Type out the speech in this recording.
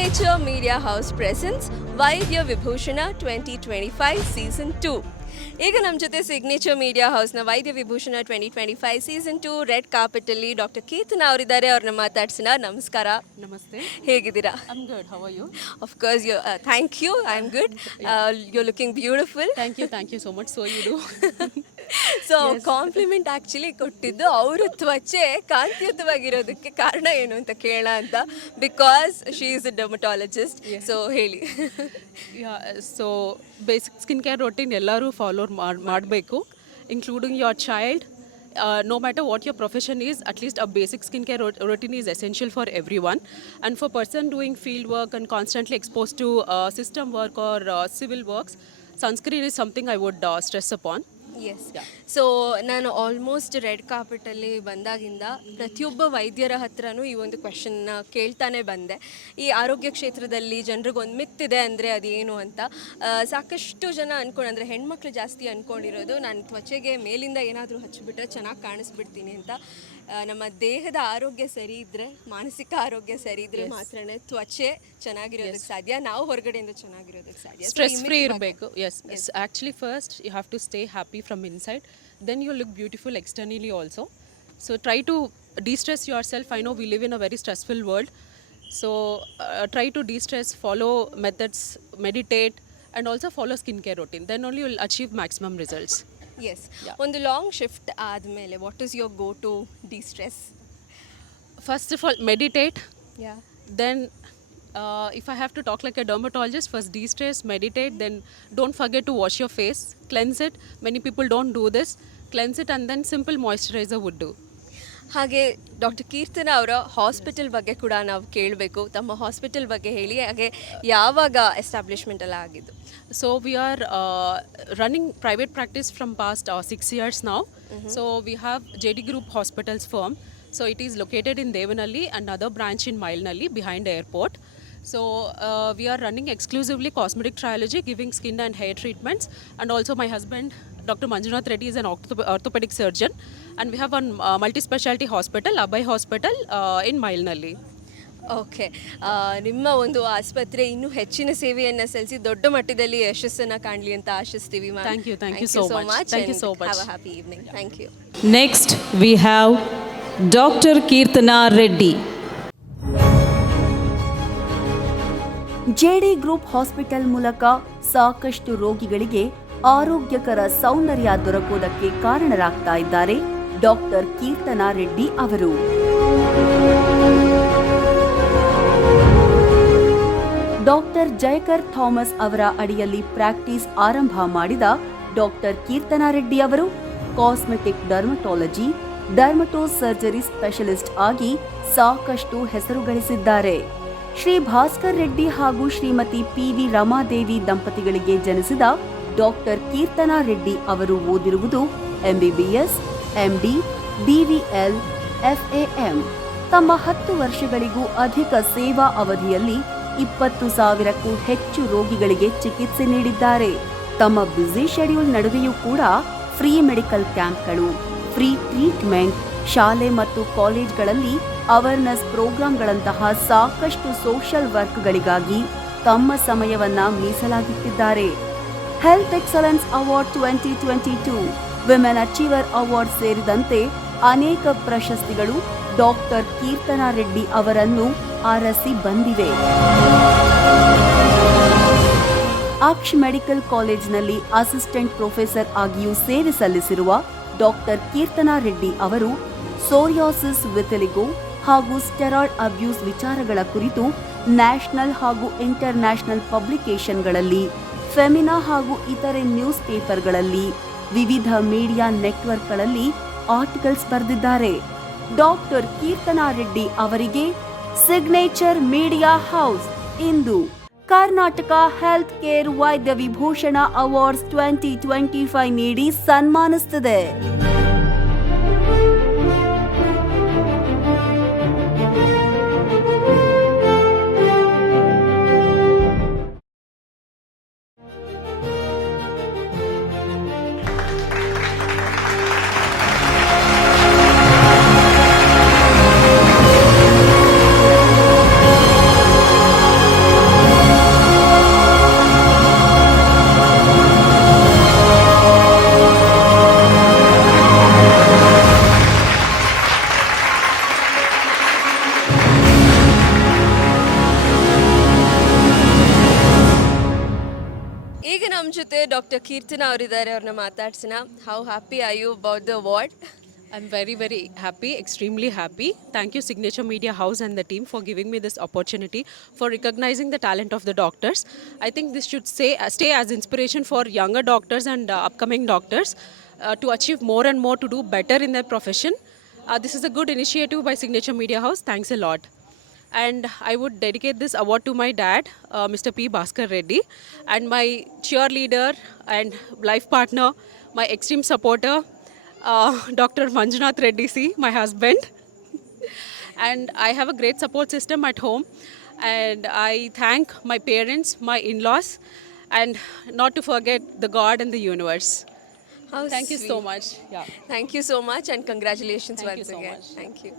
Signature Media House presents Vaidya Vibhushana 2025 Season 2. ಈಗ ನಮ್ಮ ಜೊತೆ ಸಿಗ್ನೇಚರ್ ಮೀಡಿಯಾ ಹೌಸ್ನ ವೈದ್ಯ ವಿಭೂಷಣ 2025 ಸೀಸನ್ 2 ರೆಡ್ ಕಾರ್ಪೆಟಲ್ಲಿ ಡಾಕ್ಟರ್ ಕೀರ್ತನಾ ಅವರಿದ್ದಾರೆ. ಅವ್ರನ್ನ ಮಾತಾಡ್ಸೋಣ. ನಮಸ್ಕಾರ. ನಮಸ್ತೆ. ಹೇಗಿದ್ದೀರಾ? I'm good. How are you? Of course, thank you. I'm good. You're looking beautiful. Thank you so much. So you do. So compliment actually ಕೊಟ್ಟಿದ್ದು ಅವರು ತ್ವಚೆ ಕಾಂತಿಯುತವಾಗಿರೋದಕ್ಕೆ ಕಾರಣ ಏನು ಅಂತ ಕೇಳೋಣ ಅಂತ, because she is a dermatologist. So ಹೇಳಿ. So basic skin care routine ಎಲ್ಲರೂ ಫಾಲೋ ಮಾಡಬೇಕು, including your child. No matter what your profession is, at least a basic skincare routine is essential for everyone. And for person doing field work and constantly exposed to system work or civil works, sunscreen is something I would stress upon. Yes. So ನಾನು almost red ಕಾರ್ಪೆಟಲ್ಲಿ ಬಂದಾಗಿಂದ ಪ್ರತಿಯೊಬ್ಬ ವೈದ್ಯರ ಹತ್ರನೂ ಈ ಒಂದು ಕ್ವೆಶನ್ನ ಕೇಳ್ತಾನೆ ಬಂದೆ. ಈ ಆರೋಗ್ಯ ಕ್ಷೇತ್ರದಲ್ಲಿ ಜನರಿಗೊಂದು ಮಿತ್ತಿದೆ ಅಂದರೆ ಅದೇನು ಅಂತ. ಸಾಕಷ್ಟು ಜನ ಅಂದರೆ ಹೆಣ್ಮಕ್ಳು ಜಾಸ್ತಿ ಅಂದ್ಕೊಂಡಿರೋದು ನಾನು ತ್ವಚೆಗೆ ಮೇಲಿಂದ ಏನಾದರೂ ಹಚ್ಚಿಬಿಟ್ರೆ ಚೆನ್ನಾಗಿ ಕಾಣಿಸ್ಬಿಡ್ತೀನಿ ಅಂತ. ನಮ್ಮ ದೇಹದ ಆರೋಗ್ಯ ಸರಿ ಇದ್ದರೆ, ಮಾನಸಿಕ ಆರೋಗ್ಯ ಸರಿ ಇದ್ದರೆ ಮಾತ್ರನೇ ತ್ವಚೆ ಚೆನ್ನಾಗಿರೋದಕ್ಕೆ ಸಾಧ್ಯ, ನಾವು ಹೊರಗಡೆಯಿಂದ ಚೆನ್ನಾಗಿರೋದಕ್ಕೆ ಸಾಧ್ಯ. ಸ್ಟ್ರೆಸ್ ಫ್ರೀ ಇರಬೇಕು. Yes, actually first you have to stay happy from inside, then you look beautiful externally also. So try to de-stress yourself. I know we live in a very stressful world, so try to de-stress, follow methods, meditate, and also follow skincare routine. Then only you will achieve maximum results. Yes. ಒಂದು long shift ಆದಮೇಲೆ what is your go to destress? First of all, meditate. Yeah. Then if I have to talk like a dermatologist, first de-stress, meditate, then don't forget to wash your face, cleanse it. Many people don't do this. Cleanse it and then simple moisturizer would do. ಹಾಗೆ doctor Keerthana ಅವರ hospital ಬಗ್ಗೆ ಕೂಡ ನಾವು ಕೇಳಬೇಕು. ತಮ್ಮ hospital ಬಗ್ಗೆ ಹೇಳಿ, ಹಾಗೆ ಯಾವಾಗ ಎಸ್ಟಾಬ್ಲಿಷ್ಮೆಂಟ್ ಎಲ್ಲ ಆಗಿದ್ದು? So we are running private practice from past 6 years now. So we have JD Group Hospitals firm. So it is located in Devanalli and another branch in Milenalli behind the airport. So we are running exclusively cosmetic triology, giving skin and hair treatments. And also my husband, Dr. Manjunath Reddy, is an orthopedic surgeon. And we have one multi-specialty hospital, Abhay Hospital in Milenalli. Okay. ನಿಮ್ಮ ಒಂದು ಆಸ್ಪತ್ರೆ ಇನ್ನೂ ಹೆಚ್ಚಿನ ಸೇವೆಯನ್ನು ಸಲ್ಲಿಸಿ ದೊಡ್ಡ ಮಟ್ಟದಲ್ಲಿ ಯಶಸ್ಸನ್ನು ಕಾಣಲಿ ಅಂತ ಆಶಿಸ್ತೀವಿ. Thank you so much. Thank you so much. Have a happy evening. Thank you. Next we have Dr. Keerthana Reddy. JD group hospital ಮೂಲಕ ಸಾಕಷ್ಟು ರೋಗಿಗಳಿಗೆ ಆರೋಗ್ಯಕರ ಸೌಂದರ್ಯ ದೊರಕುವುದಕ್ಕೆ ಕಾರಣರಾಗ್ತಾ ಇದ್ದಾರೆ ಡಾಕ್ಟರ್ ಕೀರ್ತನಾ ರೆಡ್ಡಿ ಅವರು. ಡಾಕ್ಟರ್ ಜಯಕರ್ ಥಾಮಸ್ ಅವರ ಅಡಿಯಲ್ಲಿ ಪ್ರಾಕ್ಟೀಸ್ ಆರಂಭ ಮಾಡಿದ ಡಾಕ್ಟರ್ ಕೀರ್ತನಾ ರೆಡ್ಡಿ ಅವರು ಕಾಸ್ಮೆಟಿಕ್ ಡರ್ಮಟಾಲಜಿ, ಡರ್ಮಟೋ ಸರ್ಜರಿ ಸ್ಪೆಷಲಿಸ್ಟ್ ಆಗಿ ಸಾಕಷ್ಟು ಹೆಸರು ಗಳಿಸಿದ್ದಾರೆ. ಶ್ರೀ ಭಾಸ್ಕರ್ ರೆಡ್ಡಿ ಹಾಗೂ ಶ್ರೀಮತಿ ಪಿ.ವಿ. ರಮಾದೇವಿ ದಂಪತಿಗಳಿಗೆ ಜನಿಸಿದ ಡಾಕ್ಟರ್ ಕೀರ್ತನಾ ರೆಡ್ಡಿ ಅವರು ಓದಿರುವುದು MBBS, MD, DVL, FAM. ತಮ್ಮ 10 ವರ್ಷಗಳಿಗೂ ಅಧಿಕ ಸೇವಾ ಅವಧಿಯಲ್ಲಿ 20,000ಕ್ಕೂ ಹೆಚ್ಚು ರೋಗಿಗಳಿಗೆ ಚಿಕಿತ್ಸೆ ನೀಡಿದ್ದಾರೆ. ತಮ್ಮ ಬ್ಯುಸಿ ಶೆಡ್ಯೂಲ್ ನಡುವೆಯೂ ಕೂಡ ಫ್ರೀ ಮೆಡಿಕಲ್ ಕ್ಯಾಂಪ್ಗಳು, ಫ್ರೀ ಟ್ರೀಟ್ಮೆಂಟ್, ಶಾಲೆ ಮತ್ತು ಕಾಲೇಜ್ಗಳಲ್ಲಿ ಅವೇರ್ನೆಸ್ ಪ್ರೋಗ್ರಾಂಗಳಂತಹ ಸಾಕಷ್ಟು ಸೋಷಿಯಲ್ ವರ್ಕ್ಗಳಿಗಾಗಿ ತಮ್ಮ ಸಮಯವನ್ನ ಮೀಸಲಾಗಿಟ್ಟಿದ್ದಾರೆ. Health excellence award 2022, women achiever award ಸೇರಿದಂತೆ ಅನೇಕ ಪ್ರಶಸ್ತಿಗಳು ಡಾಕ್ಟರ್ ಕೀರ್ತನಾ ರೆಡ್ಡಿ ಅವರನ್ನು ಅರಸಿ ಬಂದಿವೆ. ಅಕ್ಷ್ ಮೆಡಿಕಲ್ ಕಾಲೇಜಿನಲ್ಲಿ ಅಸಿಸ್ಟೆಂಟ್ ಪ್ರೊಫೆಸರ್ ಆಗಿಯೂ ಸೇವೆ ಸಲ್ಲಿಸಿರುವ ಡಾಕ್ಟರ್ ಕೀರ್ತನಾ ರೆಡ್ಡಿ ಅವರು ಸೋರಿಯಾಸಿಸ್, ವಿಟಿಲಿಗೋ ಹಾಗೂ ಸ್ಟೆರಾಯ್ಡ್ ಅಬ್ಯೂಸ್ ವಿಚಾರಗಳ ಕುರಿತು ನ್ಯಾಷನಲ್ ಹಾಗೂ ಇಂಟರ್ನ್ಯಾಷನಲ್ ಪಬ್ಲಿಕೇಶನ್ಗಳಲ್ಲಿ, ಫೆಮಿನಾ ಹಾಗೂ ಇತರೆ ನ್ಯೂಸ್ ಪೇಪರ್ಗಳಲ್ಲಿ, ವಿವಿಧ ಮೀಡಿಯಾ ನೆಟ್ವರ್ಕ್ಗಳಲ್ಲಿ ಆರ್ಟಿಕಲ್ಸ್ ಬರೆದಿದ್ದಾರೆ. ಡಾಕ್ಟರ್ ಕೀರ್ತನಾ ರೆಡ್ಡಿ ಅವರಿಗೆ ಸಿಗ್ನೇಚರ್ ಮೀಡಿಯಾ ಹೌಸ್ ಇಂದು ಕರ್ನಾಟಕ ಹೆಲ್ತ್ ಕೇರ್ ವೈದ್ಯ ವಿಭೂಷಣ ಅವಾರ್ಡ್ಸ್ 2025 ನೀಡಿ ಸನ್ಮಾನಿಸುತ್ತದೆ. ನಮ್ಮ ಜೊತೆ ಡಾಕ್ಟರ್ ಕೀರ್ತನಾ ಅವರಿದ್ದಾರೆ, ಅವ್ರನ್ನ ಮಾತಾಡ್ಸೋಣ. How happy are you about the award? I'm very, very happy, extremely happy. Thank you, Signature Media House and the team, for giving me this opportunity, for recognizing the talent of the doctors. I think this should stay as inspiration for younger doctors and upcoming doctors to achieve more and more, to do better in their profession. This is a good initiative by Signature Media House. Thanks a lot. And I would dedicate this award to my dad, Mr. P. Bhaskar Reddy, and my cheerleader and life partner, my extreme supporter, Dr. Manjunath Reddy C, my husband. And I have a great support system at home. And I thank my parents, my in-laws, and not to forget the God and the universe. How Thank you so sweet. much. Yeah. Thank you so much and congratulations Thank you once so again. much. Thank you.